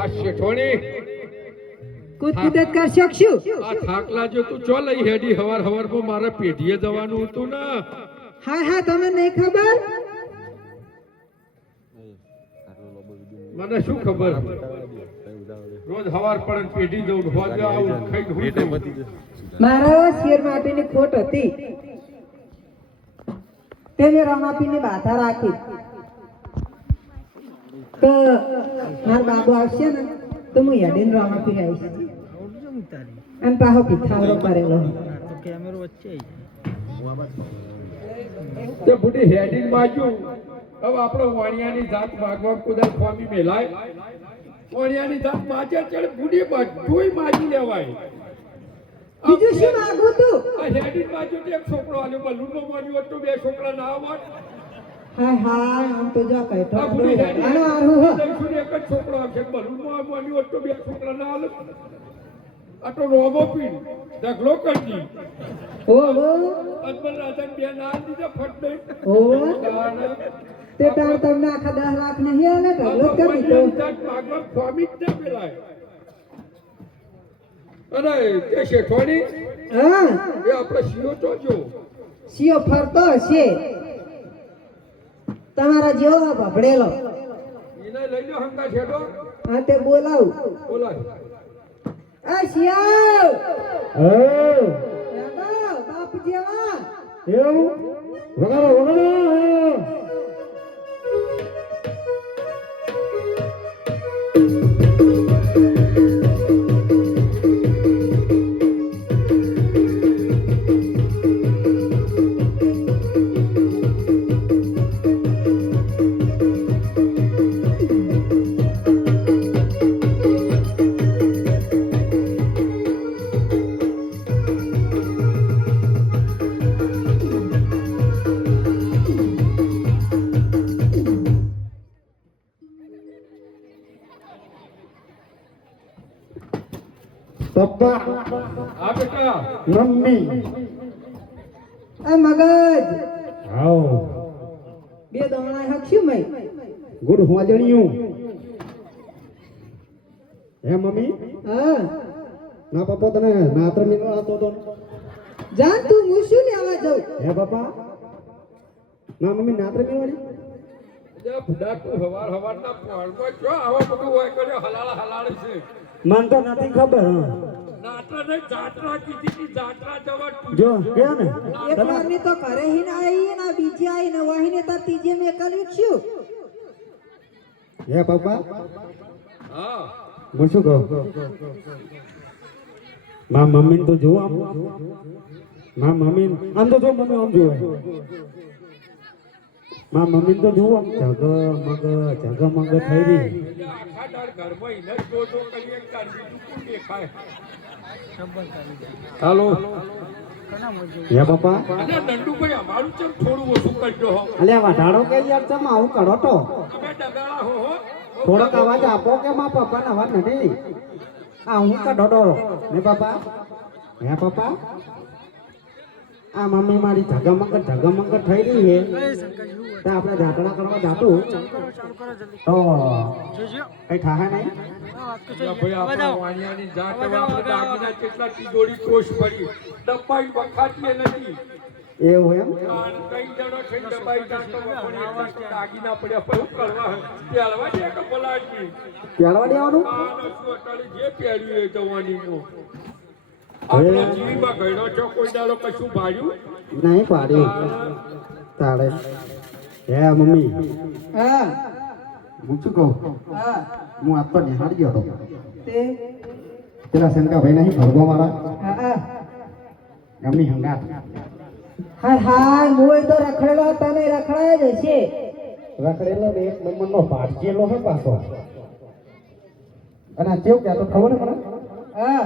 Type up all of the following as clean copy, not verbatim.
આ શેઠોણી કૂદ કર શકશું. આ થાકલા જો તું ચો લઈ હેડી હવાર હવારમાં મારે પેઢીએ જવાનું હતું ને. હા હા તમે નહીં ખબર. મને શું ખબર રોજ હવાર પડે પેઢી જવું હોજ આવું ખાઈ મારા શેર માટેની ખોટ હતી તેને રમાપીને બાધા રાખી તો મારા બાબુ આવશે ને તો હું હેડીને રમાપી આવીશ અને પાછો પિથાવરો કરેલો તે બુડી હેડિંગ બાજુ હવે આપણે વાણિયાની જાત માગવા કુદર સ્વામી મેલાય વાણિયાની જાત માજે ચડે બુડી બધુંય માજી લેવાય. બીજું શું માંગુ તું? આ હેડિંગ બાજુ એક છોકરો આલ્યો બલૂનનો માન્યો તો બે છોકરા ના આવત. હાય હાય આમ તો જો કહેતો આ બુડી હેડિંગ આનો આરું હો એક જ છોકરો આવશે બલૂનમાં માન્યો તો બે છોકરા ના આલે. આ તો રોબો પીન ઢગલો કરજી ઓ અજમલ રાજા બે ના દીધા ફટ દે ઓ તે તાર તમને આખા 10 લાખ નહીં આલે ઢગલો કરી દીધો. માગવા સ્વામી જ ને પેલાય. અને તે શેઠવાણી હા એ આપણે શિયો જોજો સિયો ફરતો હશે તમારા જેવો ભભડેલો. એને લઈ લો હંગા છેડો હા તે બોલાવ બોલાય. આ શિયો હે બાપ જેવા એવું વગાડો વગાડો પપ્પા આ બેટા મમ્મી આ મગજ આવ બે દોણા હક્યું મય ગુડ હોજણિયું હે મમ્મી હા ના પપ્પા તને નાત્ર નીકળાતો તો જાન તું હું શું લેવા જાઉં. હે પપ્પા ના મમ્મી નાત્ર નીકળવાની જા બુડા તું હવાર હવારના પોળમાં જો આવા બધું હોય કર્યો હલાળ છે. મન તો નથી ખબર હા નાટરા ને જાત્રા કીધી તી જાત્રા જવા જો કે ને એક વારની તો ઘરે હી ના આવી ને બીજી આવી ને વાહીને તાર ત્રીજે મેં કર્યું છું. હે પપ્પા હા હું શું કહું મા મમ્મી તો જો આમ મા મમ્મી આમ તો જો મમ્મી આમ જોવે મા મમ્મી તો જો આમ જગમગ થઈ રહી. આખા દાળ ઘરમાં ઇને જોજો કરીએ કાઢ બીજું કોણ દેખાય. હાલો હે પપ્પા અને નંદુભાઈ અમારું ચમ થોડું ઓછું કરજો હો. અલે વઢાડો કે યાર તમે આવું કરો તો તમે ડગાળા હો થોડોક અવાજ આપો કે મા પપ્પાને અવાજ નથી આ હું કાઢો તો ને પપ્પા હે પપ્પા આ મમ્મી મારી જગમગ થઈ રહી છે તો આપણે ઝાકડા કરવા જાતું તો કઈ થાય નહીં. ભાઈ આપણા વાણિયાની જાત હવે આપણે દાગીના કેટલા તીજોરી ટોશ પડી દબાઈ વખાતીએ નથી. એવું એમ આન કઈ જણો છે દબાઈ જાતો પણ એટલા દાગીના પડ્યા પર શું કરવા પહેરવા દે કે પલાજી પહેરવા દેવાનું આનો શું અટાળી જે પહેર્યું એ જવાનીનું આપણા જીવીમાં ગયડો છો કોઈ દાડો કશું ભાડ્યું નહીં પાડ્યું તારે હે મમ્મી હા હું શું કહું હા હું આજ તો નિહાળી ગયો હતો તે પેલા શંકા ભાઈ નહીં ભરગો મારા હા એમની હંગાત હાય હાય મોય તો રખડેલો તને રખડાય જ હશે. રખડેલો ને એક નંબરનો ભાગ્યેલો હે પાછો અને આ કેવું કહેતો ખબર ને મને હા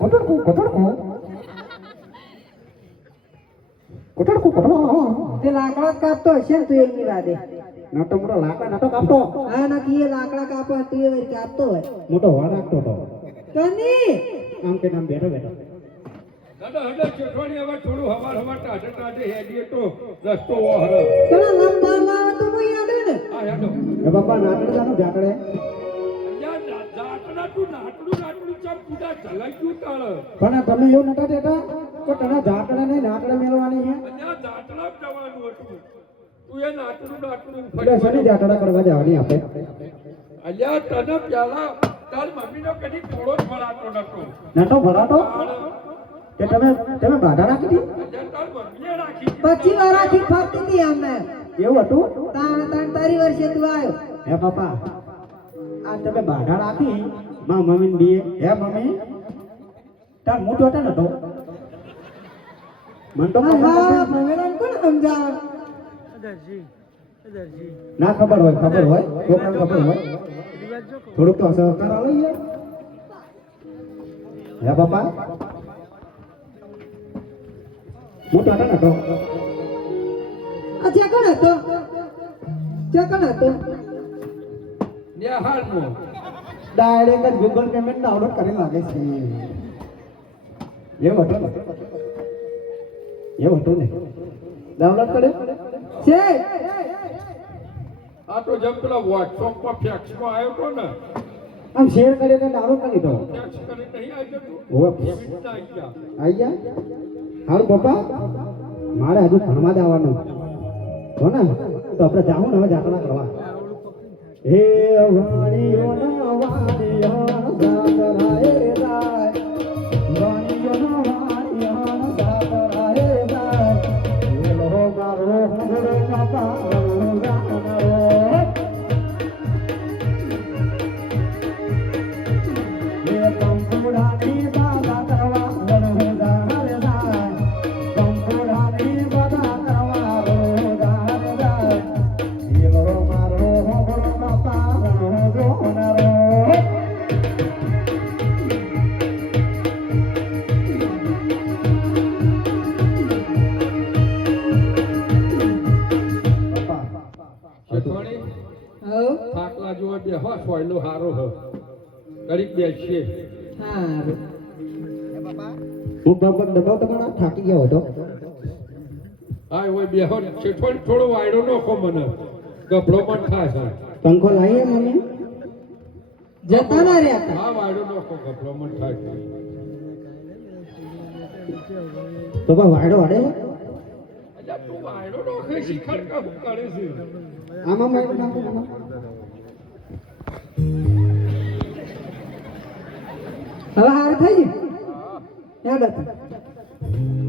કોટડકું તે લાકડા કાપતો હશે ને તું એની વાદે. નટો મોટો લાકડા નટો કાપતો હા નકી એ લાકડા કાપો તું એ કાપતો હોય મોટો વાર રાખતો હતો કની આમ કે નામ બેઠો હડે ચેઠવાણી હવે થોડું હવાર ટાઢે હેડીએ તો રસ્તો ઓહર પેલા લંબા લાવે તો હું યાદ ને આ હેડો એ બાપા નાટકડાનો ઝાકડે યાર તું નાટડું ચમ કુદા ચલાઈ ગયું તાળ પણ તમે એવું નતા દેતા કે તને ઝાકડા નહીં નાકડા મેળવાની છે અને આ જાટલા જવાનું હતું તું એ નાટડું એટલે શની ઝાકડા કરવા જવાની આપણે અલ્યા તને પ્યાલા તાર મમ્મીનો કદી થોડો જ ભરાતો નતો નતો ભરાતો કે તમે બાધા રાખી હતી અલ્યા તાર મમ્મીએ રાખી હતી. 25 વર્ષથી ફરતી હતી અમને એવું હતું તાણ તારી વર્ષે તું આવ્યો હે પપ્પા આ તમે બાધા રાખી માં મમ્મી ને બીએ હે મમ્મી તાર મોટો હતો નતો મન તો ખબર હા નથી. ભગવાન કોણ સમજાવે ના ખબર હોય છોકરાને ખબર હોય થોડુંક તો સહકાર આલો યાર હે પપ્પા મોટો હતો નતો આ ચેકણ હતો નેહાળનો ડાયરેક્ટ જ ગૂગલ પેમેન્ટ ડાઉનલોડ કરી લાગે છે એવું હતું ને ડાઉનલોડ કરે છે આ તો જેમ પેલા વોટ્સઅપ પર ફેક્સમાં આવ્યો તો ને આમ શેર કરીને ડાઉનલોડ કરી દો ફેક્સ કરી નહીં આવી જતું ઓવે. એવી રીતના આવી ગયા આઈ ગયા હાલ પપ્પા મારે હજુ ભણવા જવાનું હો ને તો આપણે જાઉં ને હવે જાત્રા કરવા હે વાણીઓ ના વાણીઓ જાત્રા હે જાય વાણીઓ ના વાણીઓ જાત્રા હે જાય એ લો મારો હંગરો બાપા જાનરો એ કંકુડાની બાબા કરવા વનોદાર જાય કંકુડાની બાબા કરવા વનોદાર જાય એ લો મારો હંગરો બાપા વનોદારો શેઠવાણી, હો થાકલા જોવા બે હો સોયલો હારો હ ગરીબ બેસીએ હારું હું બાબા દબાવ તમારા થાકી ગયો હતો હા હોય બે હો શેઠવાણી થોડો વાયડો નોખો મને ગભડો પણ થાય છે પંખો લાવીએ મમ્મી જતા ના રહ્યા હા વાયડો નોખો ગભડો પણ થાય છે તો પણ વાયડો વાડે છે અલ્યા તું વાયડો નોખે શિખર કા હું કરે છે આમાં વાયડો નાખો આમાં હવે હાર થઈ ગયું યાદ હતા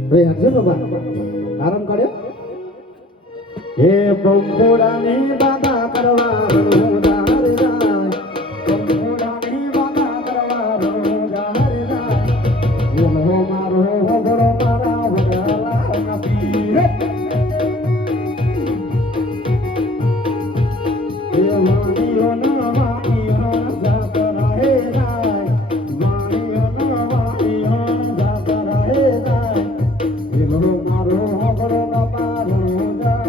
ભાઈ હરજો બાબા આરામ કર્યો હે બંબોડાની બાધા કરવા રણુદાર જાય બંબોડાની બાધા કરવા રણુદાર જાય ઓલો મારો હોગળો મારા વગલા નબી હે વાણીઓ ના વાણીઓ જાતરા હે જાય વાણીઓ ના વાણીઓ જાતરા હે જાય એલો મારો હોગળો બાપા રણુદાર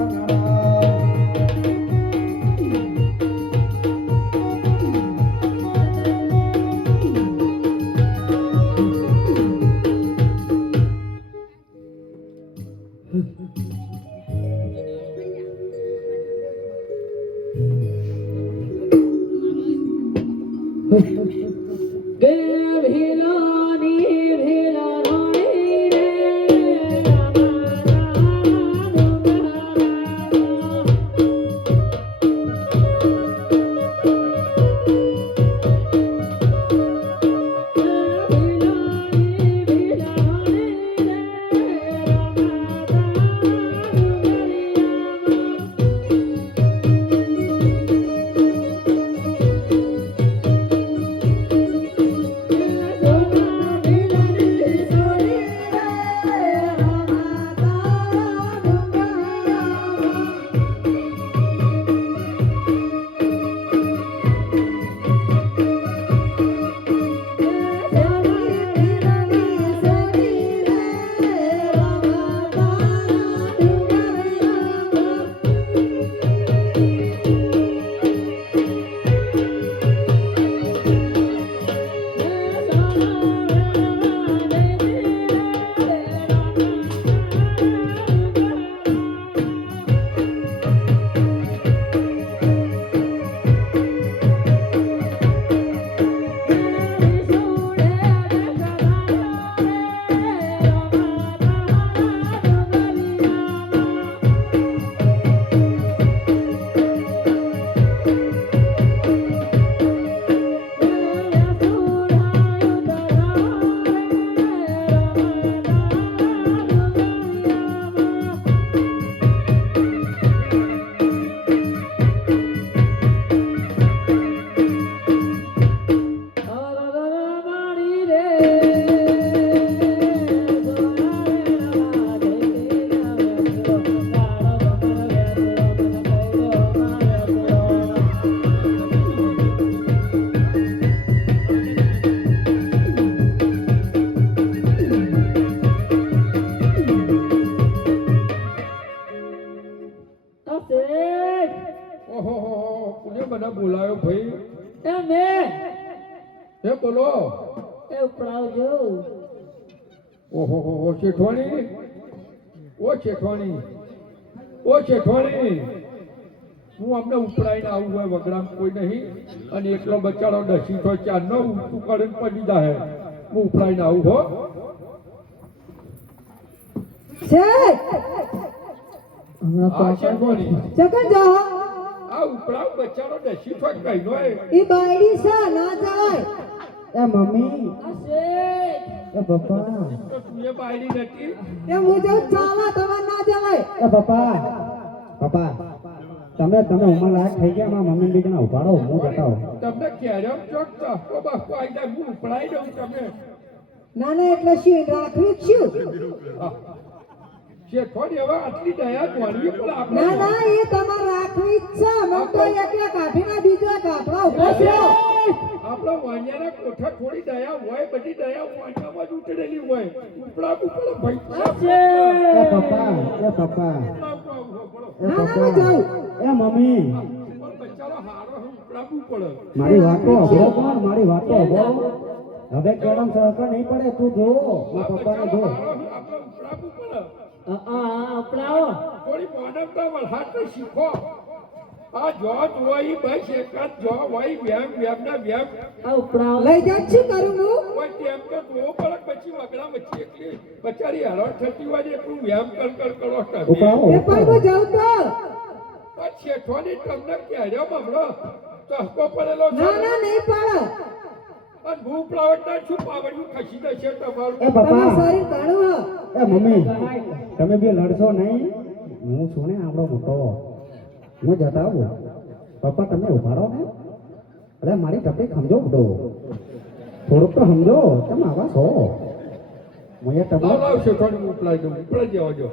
શેઠ ઓહો કોને મને બોલાયો ભાઈ? એ મેં હે બોલો. એ ઉપડાવજો. ઓહો શેઠવાણી, ઓ શેઠવાણી, ઓ શેઠવાણી, હું અમને ઉપડાઈને આવું હોય વગડામ કોઈ નહીં, અને એકલો બચારો ડસી તો ચારનો ઊંચું કરીને પડી જાય. હું ઉપડાઈને આવું હો. શેઠ આ શેઠવાણી, ચકન જાઓ. આ ઉપડાવ બચારો ડસી તો કઈનો હે. ઈ બાયડી છે ના જાય. એ મમ્મી આ શેઠ એ પપ્પા તો તું એ બાયડી નથી. એ મુજબ ચાલે તમારે ના જવાય. એ પપ્પા પપ્પા તમે ઉંમર લાયક થઈ ગયા મારા મમ્મી બીજાને ઉપાડો હું જતા હોઉં. તમને ક્યારે ચોક ચાકો બાકો આવી જાય, હું ઉપડાઈ દઉં તમને. ના ના એટલે શું રાખવી જ શું? શેઠવાણી, હવે આટલી દયા જોડવી પણ આપણે. ના ના એ તમારે રાખવી જ છે. મને તો એકલા કાઢીને બીજો કાઢવા ઉભો છે. આપણા વાણિયાના કોઠા થોડી દયા હોય, બધી દયા વાણિયામાં જ ઉતરેલી હોય. ઉપડા ભાઈ. એ પપ્પા એ પપ્પા એ ના ના હું પપ્પા જાઉં. એ મમ્મી પણ બચારો હારો હે, ઉપડાવવું પડે. મારી વાતો અભરો કોણ મારી વાતો અભરો હવે કેડમ સહકાર નહીં પડે તું જો મારા પપ્પાને જો હારો હે, આપણે ઉપડાવવું પડે. ઉપડાવો. થોડી માનવતા વલહાટ તો શીખો. આ જો જોઈ બસ એક જ જો હોય વ્યામ ના વ્યામ આ ઉપડાવો. લઈ જાય શું કરું હું? કોઈ તેમ તો જોવો પડે. પછી વગડા વચ્ચે એકલી બચારી હેરાન થતી હોય ને એટલું વ્યામ કર કરો. ઉપાડો એ પણ હું જાઉં તો. પણ શેઠવાની તમને ક્યારે હમણો ચહકો પડેલો છે. ના ના નહીં પડે. અને ભૂ ઉપડાવટના શું પાવડિયું ખસી જશે તમારું. એ પપ્પા તમારું શરીર ઘણું હે. એ મમ્મી તમે બે લડશો નહીં હું છું ને આપણો મોટો હું જતા આવું પપ્પા તમે ઉભાડો ને અરે મારી તકલીફ સમજો બધો થોડુંક તો સમજો તમે આવા છો હું એ તમારો લાવ શેઠવાની ઉપડાવી દઉં. ઉપડાઈ જવા જો.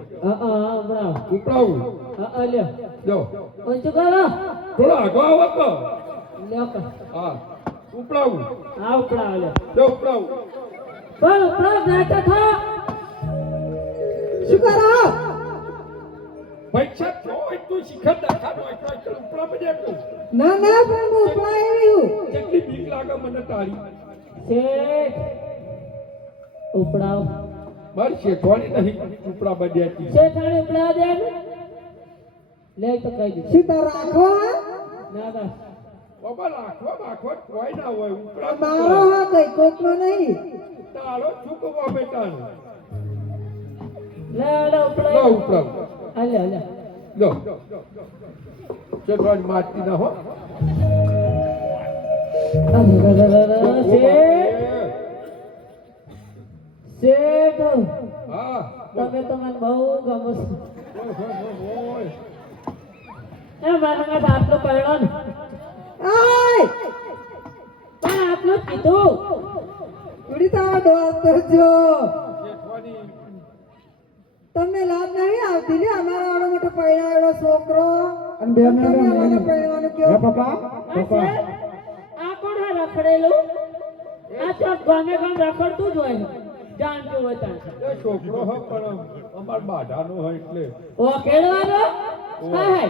ઉપડાવો. ઉપડાવું લ્યો. જો ઊંચું કરો. થોડો આગો આવો તો. લ્યો કર. હા ઉપડાવું. આ ઉપડાવો લ્યો. જો ઉપડાવું. પણ ઉપડાવ નાચો થો. શું કરો? પૈસા જો હોય તું શિખર દેખાડો હોય તો ચાલ ઉપડા બધે તું. ના ના પણ હું ઉપડાવી હું. કેટલી બીક લાગે મને તારી. શેઠ ઉપડાવો. મારી શેઠવાની નહીં ઉપડા બધ્યાથી. શેઠાણી ઉપડાવ દે ને. લે તો કહી દીધું. શું તો રાખો હે? ના બસ. બાબા રાખવા કોઈ ના હોય. ઉપડા મારો હા કઈ કોકનો નહીં. તારો છૂકવો બેટાનો. લે લે લો ઉપડાવ. ઉપડાવ. લે લે. લો શેઠવાની મારતી ના હો. શેઠ હા તમે તો મને બહુ ગમો છો. ઓય. એ મારા આટલું પડ્યો ને. આય પણ આટલું કીધું. ઉડી તારો દોસ્ત જો. શેઠવાની તમને લાજ નહીં આવતી ને અમારો આવડો મોટો પૈણાવેલો છોકરો. અને બે તમે મને પૈણવાનું હે કયો? પપ્પા આ પપ્પા શેઠ, આ કોણ હે રખડેલું? આ ચોક ગામે ગામ રખડતું જ હોય. જાણતું હોય ત્યાં. એ છોકરો હો પણ અમાર બાધાનો હોય એટલે. ઓ કેળવાનો? હા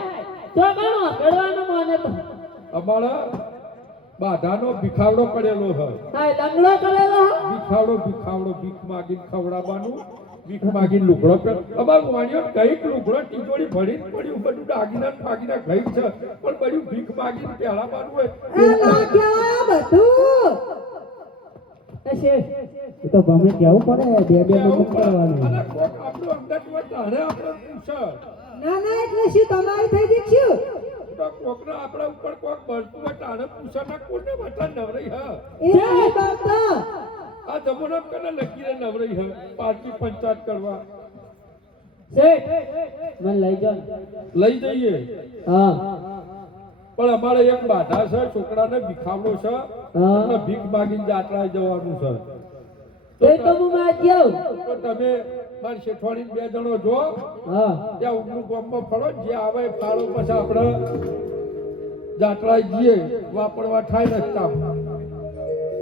તો ઘણો કેળવાનો મને તો. અમારા બાધાનો ભીખાવડો પડેલો હોય. હા દંગલો કરેલો. ભીખાવડો ભીખ માગીને ખવડાવવાનું. ભીખ માગીને લુગડો પહેર. અમાર વાણીઓ કઈક લુગડો ટીચોડી ભરીને પડ્યું બધું દાગીના ફાગીના ગઈ છે પણ બધું ભીખ માગીને પહેરાવાનું હોય. એ ના કહેવાય બધું. એ શેઠ એ તો ગમે કેવું પડે બે મિનિટ કરવાનું અને કોક આપણું અંદર હોય તારે આપણે પૂછે. ના ના એટલે શું તમારી થઈ ગઈ શું? તો કોકને આપણા ઉપર કોક બળતું હોય તારે પૂછે ને કોને વટા નવરાઈ હા. એ નહીં બાપા. આ જમોના કને લગીને નવરાઈ હા પાર્ટી પંચાયત કરવા. શેઠ મને લઈ જાઓ. લઈ જઈએ હા પણ અમારે એક બાધા છે છોકરાને ભીખાવડો છે એટલે ભીખ માગીને જાત્રાએ જવાનું છે. તે તો હું માજી આવું. તો તમે મારી શેઠવાણી બે જણો જો હા ત્યાં ઉગલું ગામમાં ફરો જે આવે એ ફાળો પછી આપણે જાત્રાએ જઈએ વાપરવા થાય રસ્તામાં.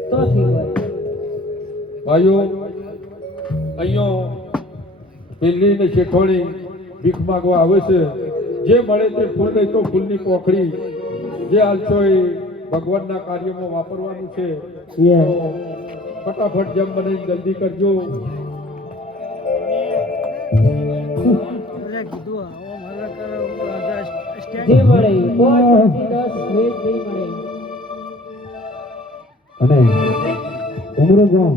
તો ઠીક હોય. ભાઈઓ અહીંયા પેલી ને શેઠવાણી ભીખ માગવા આવે છે જે મળે તે ફૂલ નહીં તો ફૂલની પોખડી જે હાલશો એ ભગવાનના કાર્યમાં વાપરવાનું છે. તો ફટાફટ જેમ બને એમ જલ્દી કરજો. જે મળે 5 થી 10 વેચ જે મળે. અને ઉમરો ગામ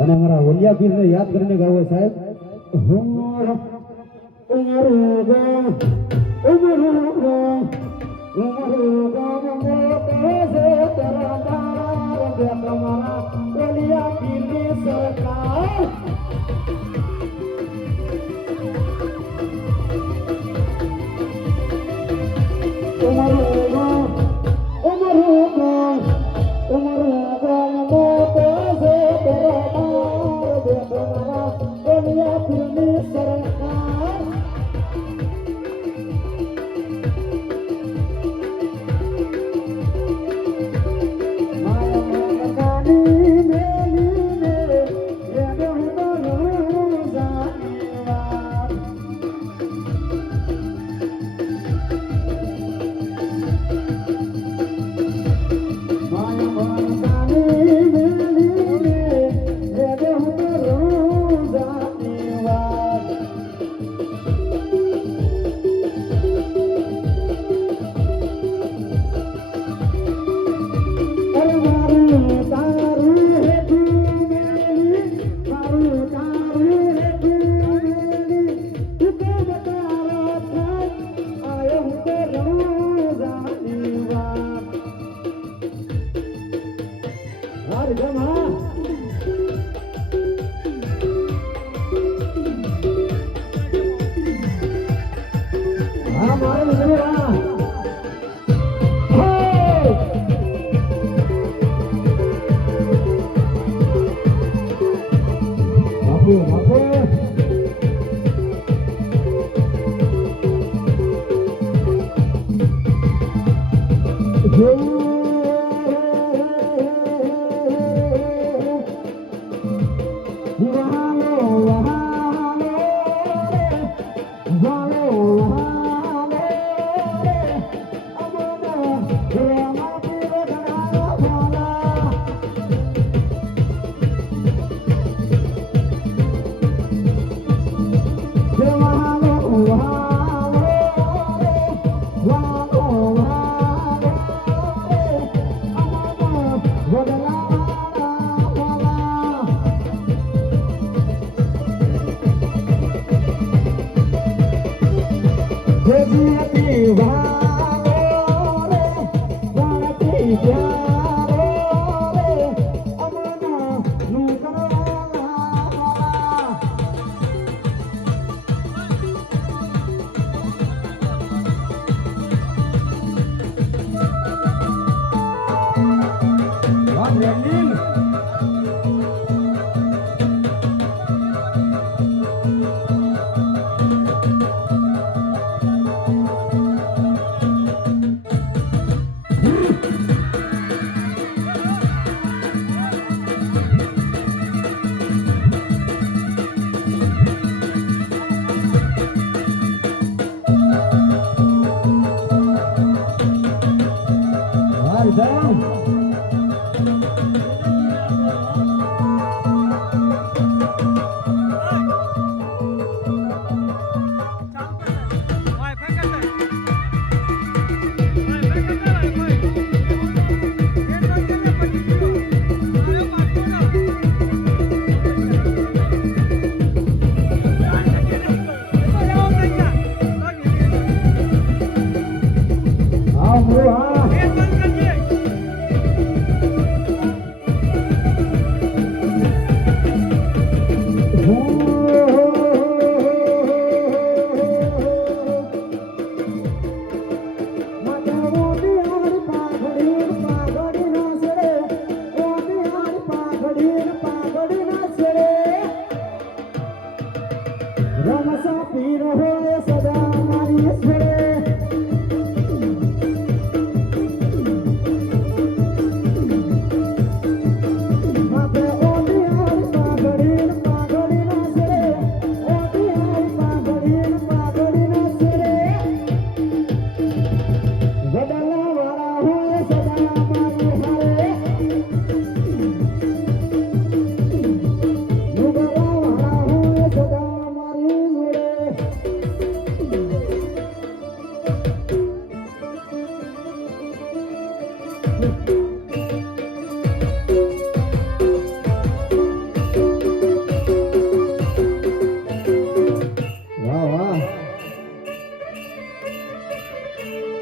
અને અમારા ઓલિયા પીરને યાદ કરીને ગાવો સાહેબ.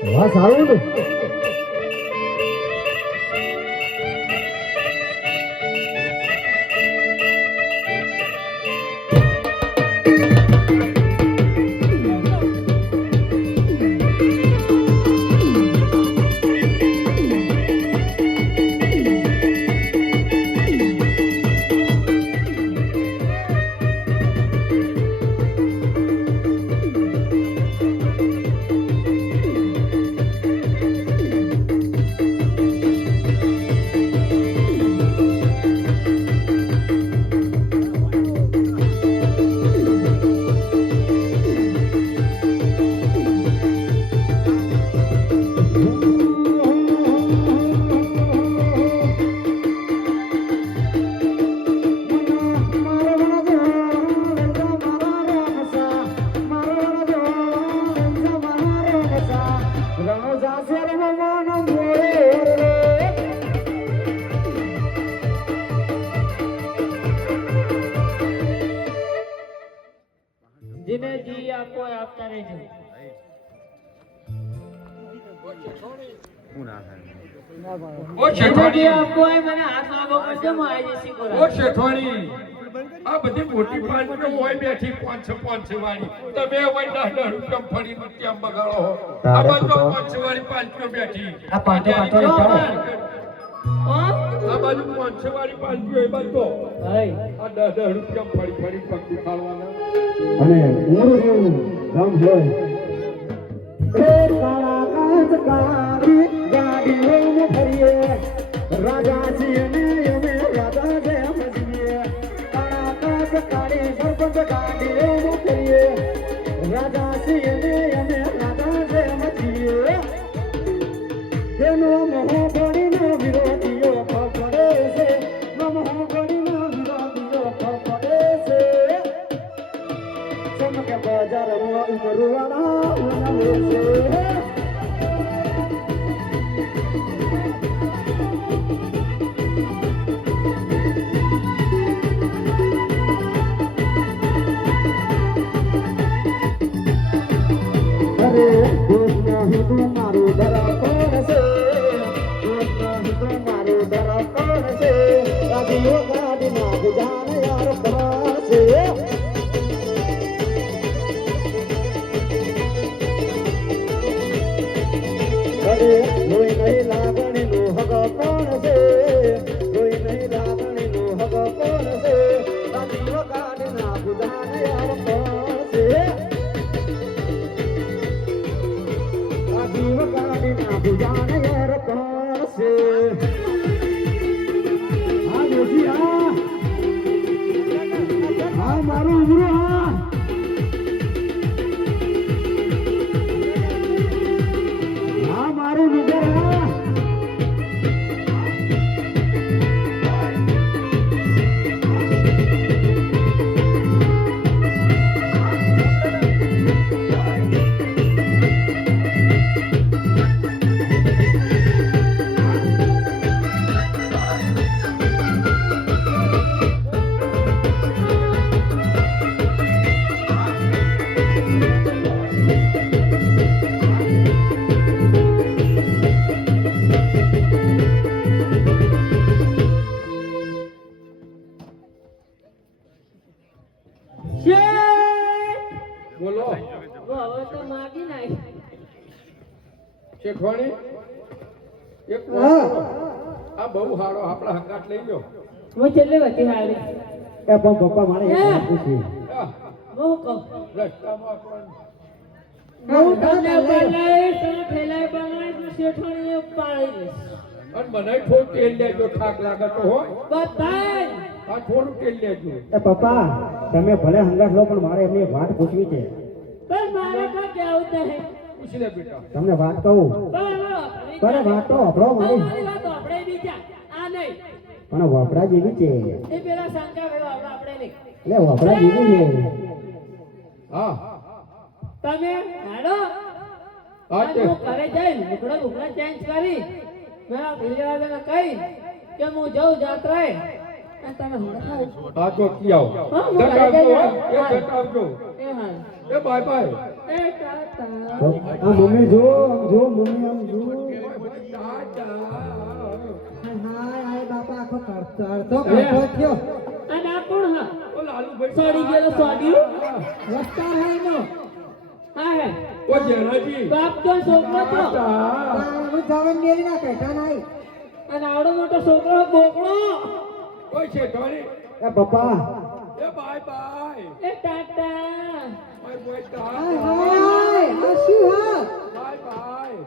વાહ સારું ને જેને જી આપો એ આપતા રહેજો. ઓ જેને જી શેઠવાણી, આપો એ મને હાથ લાગો કરજો, હું આવી જઈશ ઓ કોરા. શેઠવાણી, આ બધી મોટી પાર્ટીઓ હોય બેઠી 500 વાળી, તમે હોય 10 રૂપિયા ફરી રૂપિયા બગાડો હો. આ બાજુ 500 વાળી પાર્ટીઓ બેઠી. આ પાંચો પાંચો જો ચાલો. પણ, આ બાજુ 500 વાળી પાર્ટીઓ એ બાજુ હઈ, આ 10 રૂપિયા ફરી ફરી પગ દુખાડવાના. અને મોરું જેવું ગામ હોય એ કાળા કાચ કાળી ગાડીઓ ફરીએ રાજાજી અને અમે રાજા જેમ જીવીએ કાળા કાચ કાળી સરપંચ ગાડીઓ ફરીએ રાજાજી અને અમે રાજા જેમ જીવીએ તેનો મોહ પડીનો વિરોધીઓ પડે છે મોહ પડીનો વિરોધીઓ પડે છે ચમકે બજારમાં ઉમરવાળા બનાવે છે અરે દોસ્તનો હિતુ મારું ધરા કોણ છે દોસ્તનો હિતુ મારું ધરા કોણ છે ગાડીઓ ગાડીમાં ગુજાને યાર ભરા છે અરે લોહી નહીં લાગણી નો હગ કોણ છે લોહી નહીં લાગણી નો હગ કોણ છે ગાડીઓ ગાડીના ગુજાને યાર કોણ છે ગાડીઓ ગાડીના ગુજાને યાર કોણ છે આ જોશી આ મારું ઉમરો આ મારું નગર શેઠ! બોલો હવે તો માગી નાખ. શેઠવાણી, એક હા. આ બહુ સારો આપણા હંગાટ લઈ લો. હું છેલ્લે વચ્ચે હારી. એ પણ પપ્પા મારે એક વાત પૂછવી આ હું કહું. રસ્તામાં આપણને હું તમને બનાવીશ, તમે ફેલાય બનાવીશ, શેઠવાણીને પાડી દઈશ. અને મને થોડું તેલ લેજો, થાક લાગે તો હો. બધાય. આ થોડું તેલ લેજો. એ પપ્પા તમે ભલે હંગાટ લો પણ મારે એમની એક વાત પૂછવી છે પણ મારે કાંઈ કહેવું જ નહીં. પૂછી લે બેટા. તમને વાત કહું પણ પણ વાત તો આપણો મારી મારી વાત આપણે બીજા. આ નહીં. પણ વપરા જેવી છે એ પેલા શંકા ભાઈ આપણે નહીં. એટલે વપરા જેવી છે હા તમે હેડો. હા આજ હું ઘરે જઈને લુગડા ચેન્જ કરી મારા ભીલવાળાને કહી કે હું જાઉં જાત્રાએ અને તમે હમણાં ખાઓ. હા તો કી આવો. હા, હું જટાવજો, ઘરે હો. જઈને એ જટાવજો. એ હાલ. એ બાય બાય. એ એ ટાટા આ મમ્મી જો આમ જો મમ્મી આમ જો ટાટા. હાય હાય બાપા આખો કરતો થયો અને આ કોણ હા ઓ લાલુભાઈ સોડી ગયેલો સોડી વસ્તાર હે નો હા હે ઓ જેનાજી બાપ તો છોકરો તો ટાટા. હું જવાન મેલી ના કહેતા નહીં અને આવડો મોટો છોકરો બોકડો ઓ શેઠવાણી એ પપ્પા એ બાય બાય એ tata my boy hi tata. Hi આ શું હા બાય બાય.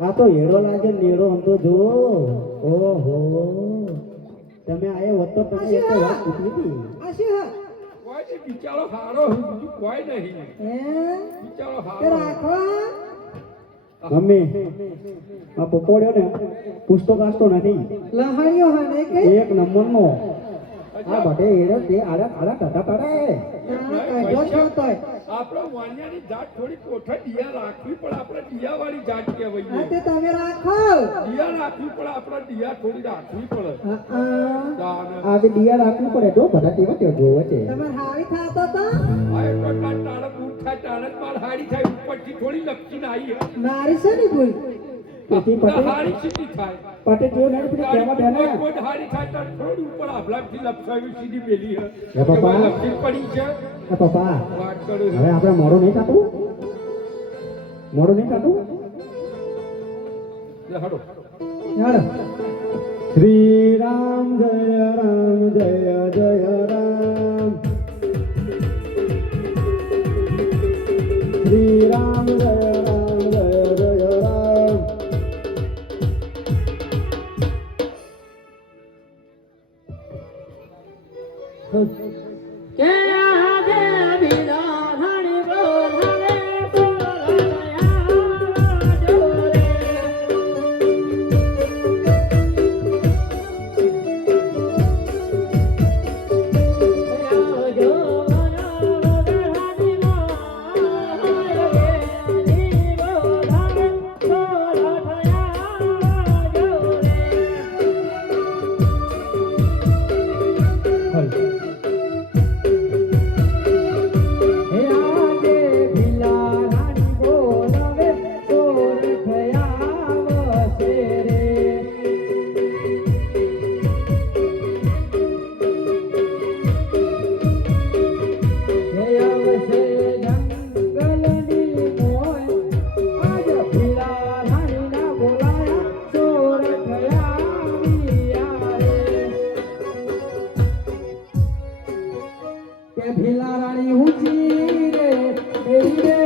આ તો હેડો લાગે નેડો આમ તો જો ઓહો તમે આયા હોત તો તમે એક તો વાત પૂછવી હતી આ શું હા કોઈ નહીં, બિચારો હારો બીજું કોઈ નહીં. હે બિચારો તે હારો. રાખો મમ્મી આ પપ્પોડ્યો ને પૂછતો કાચતો નથી લહાણ્યો હા ને કે એક નંબરનો આ બધે હેડો તે આડા આડા ટાટા પાડે કઢો છો તોય આપણે વાણિયાની જાત થોડી કોઠે દિયા રાખવી પડે. આપણે દિયાવાળી જાત હા કહેવાય. તે તમે રાખો દિયા રાખવી પડે. આપણે દિયા થોડી રાખવી પડે. હા તાને. આ બી દિયા રાખવું પડે તો બધા તેવા તે જોવે છે તમાર હારી થાતો તો આ એક વખત તાણે બૂટ થાય તાણે જ માર હારી થાય. ઉપરથી થોડી લપસીને આવી હે. મારી છે ને ભૂલ તેથી તારે પટેલ હારી સીધી થાય. પટેલ જો ને પેલી કહેવા દે ને કોઈ હારી થાય તારે થોડી ઉપર આભલાથી લપસાવી સીધી મેલી હે. હે પપ્પા. કે લપસી પડી છે. એ પપ્પા વાત કરું હવે આપણે મોડું નહીં કાઢવું મોડું નહીં કાઢવું લે હડો. હાલો શ્રી રામ જય જય રામ શ્રી રામ જય રામ કે આજે બિના હણી બોલ હવે બોલયા જોરે જો મના હણી મોય રે ની બોલાવે બોલયા જોરે હે આજે ભીલા રાણી બોલાવે ચોર થયા વસે રે હે અવસે જંગલની મોય આજ ભીલા રાણી ના બોલાયા ચોર થયા વિયા રે કે ભીલા રાણી ઊંચી રે એરી રે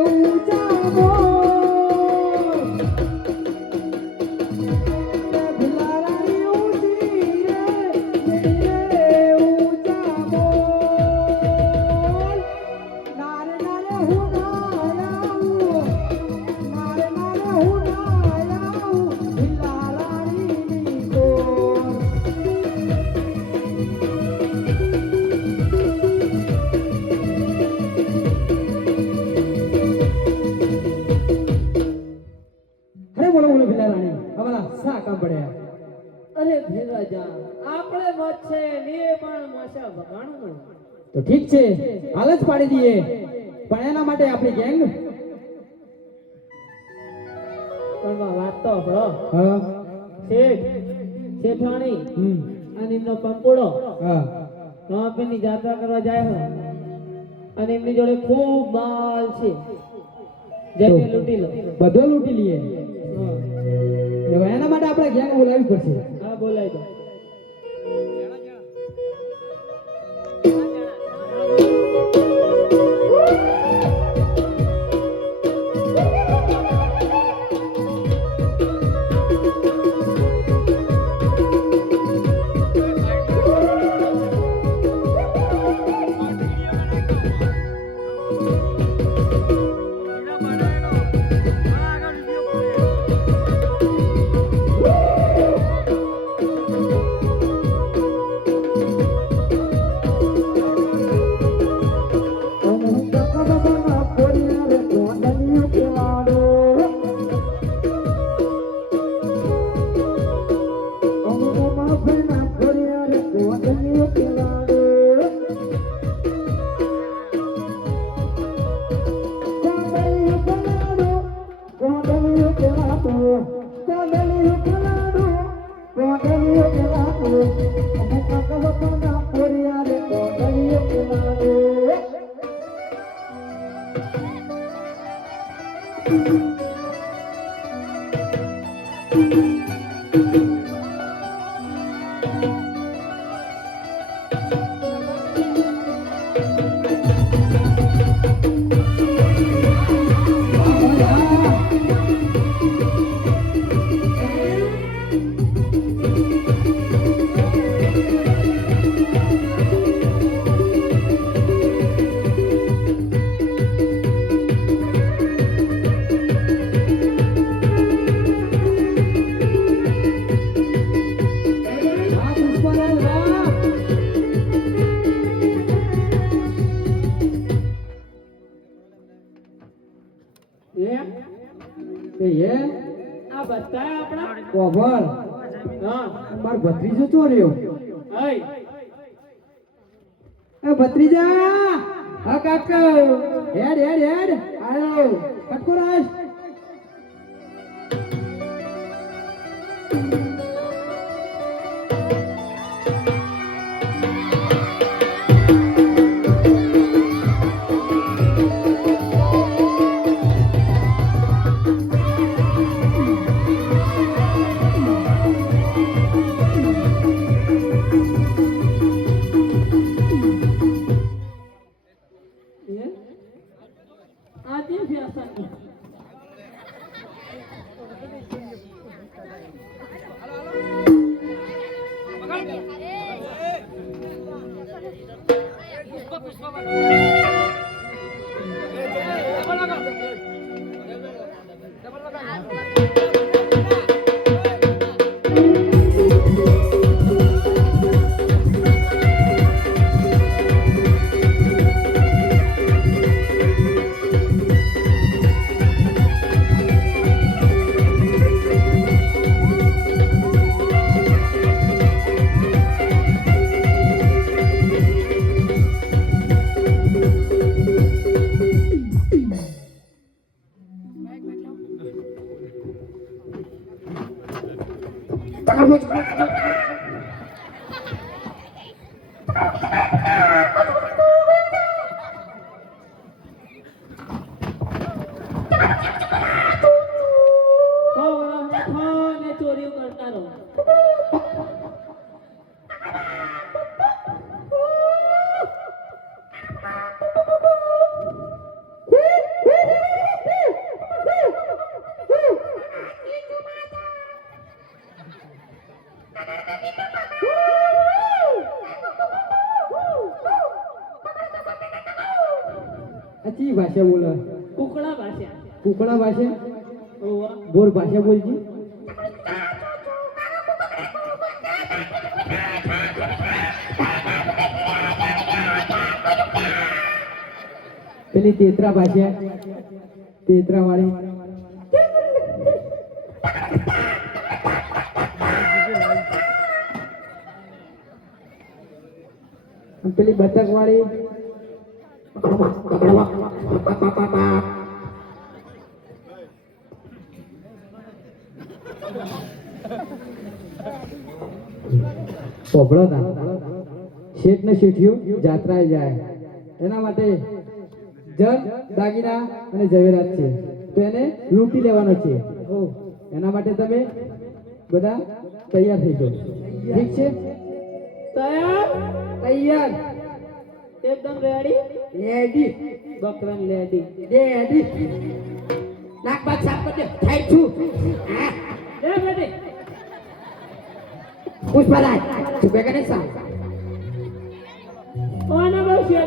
ઊંચા મોર કે ભીલા રાણી ઊંચી રે એરી રે ઊંચા મોર નારે નારે હું નાયાઉં નારે નારે હું નાયાઉં ભીલા રાણીની કોર અરે બોલો બોલો ભીલા રાણી અમારા શા કામ પડ્યા અરે ભેગાજા આપણે મત છે ને પણ મસા ભગાણું તો ઠીક છે હાલ જ પાડી દઈએ પણ એના માટે આપણી ગેંગ પણ વાત તો આપણો હા શેઠ શેઠાણી હમ અને એમનો પંપોડો હા રામાપીરની જાત્રા કરવા જાય છે અને એમની જોડે ખૂબ માલ છે જઈને લૂંટી લો બધો લૂંટી લઈએ હા. હવે એના માટે આપણે ગેંગ બોલાવવી પડશે હા બોલાય દો ઓ આ બધા આપણા ઓભર હા માર ભત્રીજો ચોર્યો હઈ એ ભત્રીજા હા કાકા હેડ હેડ હેડ આયો કટકો રાજ આ તે ફેશન ચોરીઓ કરતા રહો અચી ભાષા બોલે કુકડા ભાષા કુકડા ભાષા ઓવા બોર ભાષા બોલજી પેલી તેત્રા ભાષા તેત્રા વાળી પેલી બતક વાળી પોપડો તા શેઠ ને શેઠિયો જાત્રાએ જાય એના માટે જગ દાગીના અને ઝવેરાત છે તો એને લૂંટી લેવાનો છે એના માટે તમે બધા તૈયાર થઈ જાઓ ઠીક છે તૈયાર તૈયાર એકદમ રેડી રેડી બકરન લેડી રેડી નાક બાદ સાફ કરજે થાય છું લે બેટી પુષ્પારાજ ચૂપે કરે સા ઓના બહુ છે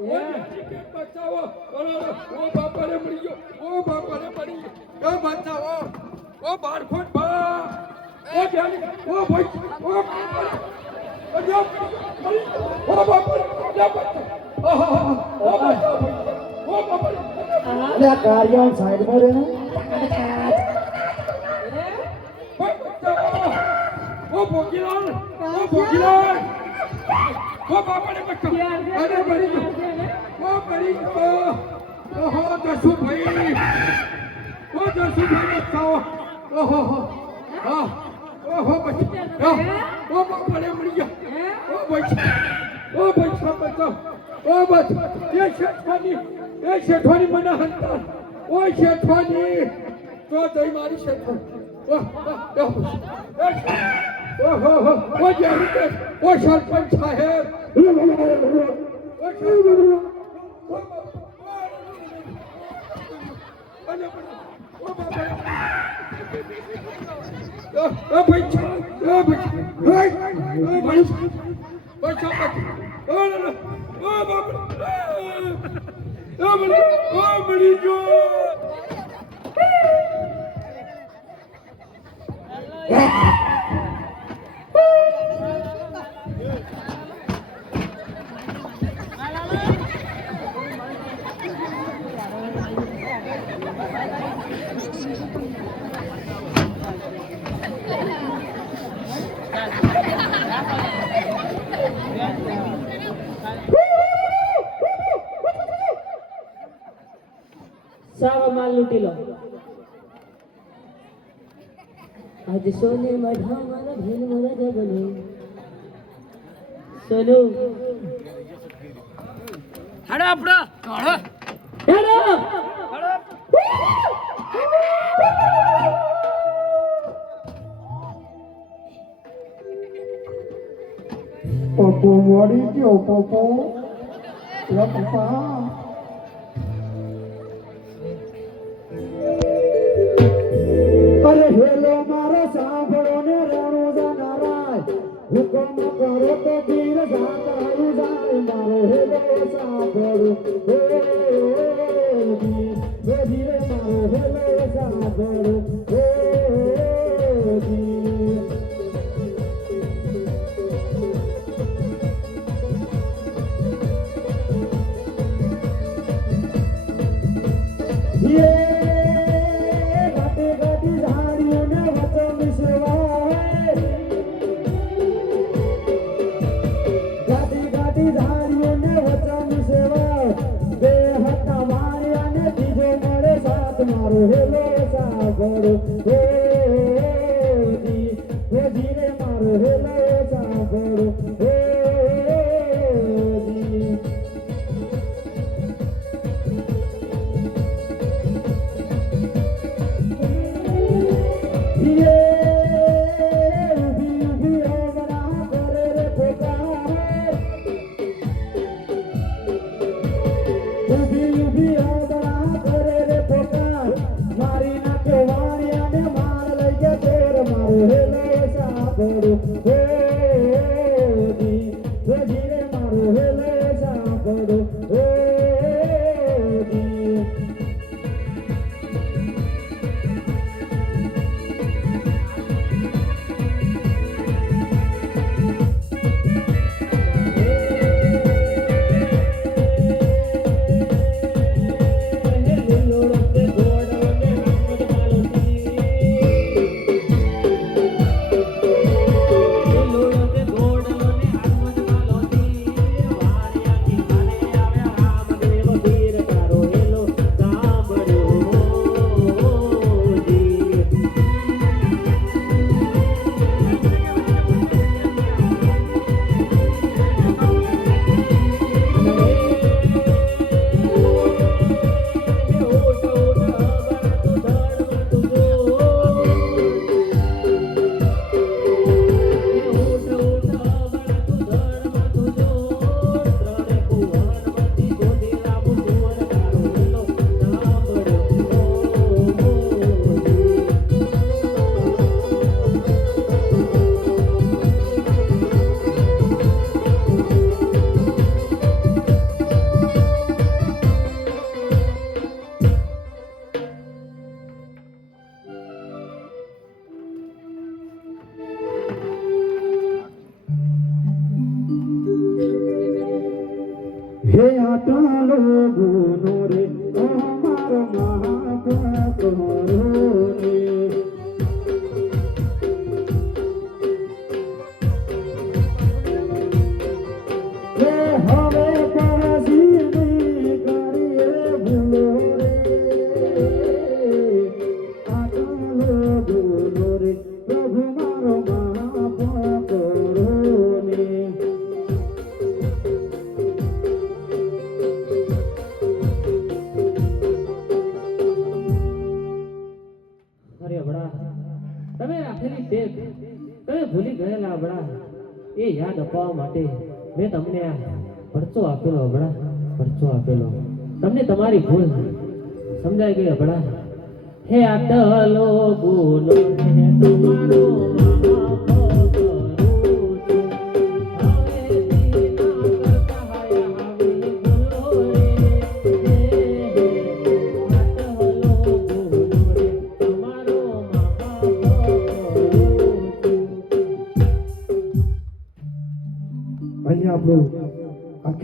ઓ યાર બચાવો ઓ બાપાને મળી ગયો ઓ બાપાને મળી ગયો ઓ બચાવો ઓ બારખોટ બા ઓ જાની ઓ ભાઈ ઓ ઓ બાપા અરે આ કાર્યન સાઈડમાં રહે ને ઓ ભોગીલાલ ઓ બાપાને બચાવો અરે મરી ગયો ઓ મરી ગયો ઓહો જસુભાઈ બચાવો ઓહો ઓહો બચાવો ઓ બાપાને મરી ગયા ઓ ભાઈ બચાવો ઓ બસ એ શેઠવાની મને હંતા ઓ શેઠવાની તો દઈ મારી શેઠવાની ઓ જયારે ઓ સરપંચ સાહેબ સારો માલ લૂટી લો આજ સોને મઢા મારા ભીલ મારા જબને સોનુ હડો આપડો હડો પોપો મળી ગયો પોપો પપ્પા અરે હેલો મારો સાંભળો ને રણુજા નારાય હુકમ કરો તો વીર જાતારું જાય મારો હેલો સાંભળો હે ધીરે મારો હેલો સાંભળો હે મારો હેલો સાગરો હે ધીરે મારો હેલો સાગરો હે હે આટલો ગુનો રે અમારો માફ કરો રે હે હવે પાછી નહીં કરીએ ભૂલો રે આટલો ગુનો રે પ્રભુ મારો માફ કરો ને અરે અબળા, તમે રાખેલી ટેક તમે ભૂલી ગયેલા અબળા, એ યાદ અપાવવા માટે મેં તમને આ પરચો આપેલો અબળા, પરચો આપેલો. તમને તમારી ભૂલ સમજાઈ ગઈ અબળા. હે આટલો ગુનો હે તમારો